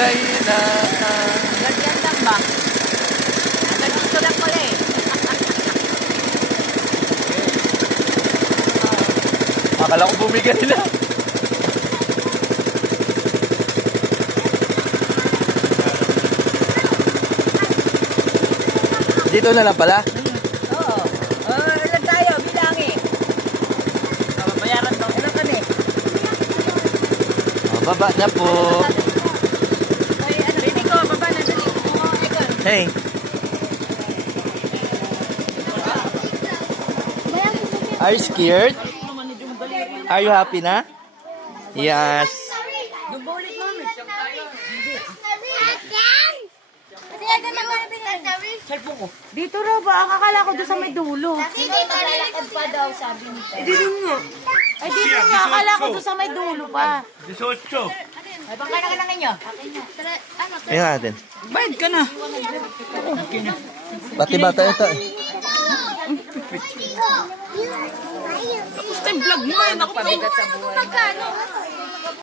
bumigay na. Ganyan lang ba? Ganito lang pala eh. Akala ko bumigay na. Dito na lang pala? Oo. Ilan tayo? Bilangin. Bayaran daw. Ilan kami? Baba na po. Baby ko, baba na dali. Hey. Are you scared? Are you happy na? Yes. Dito raw ba? Ang akala ko doon sa may dulo. Maglalakad pa daw, sabi ni Ted. Ay, dito nga. Akala ko doon sa may dulo pa. 18. Ay, bangkay na ka lang inyo. Tingnan natin. Bayad ka na. Pati bata ito. Tapos tayo vlog mo. Ay, naku, pabigat sa buhay.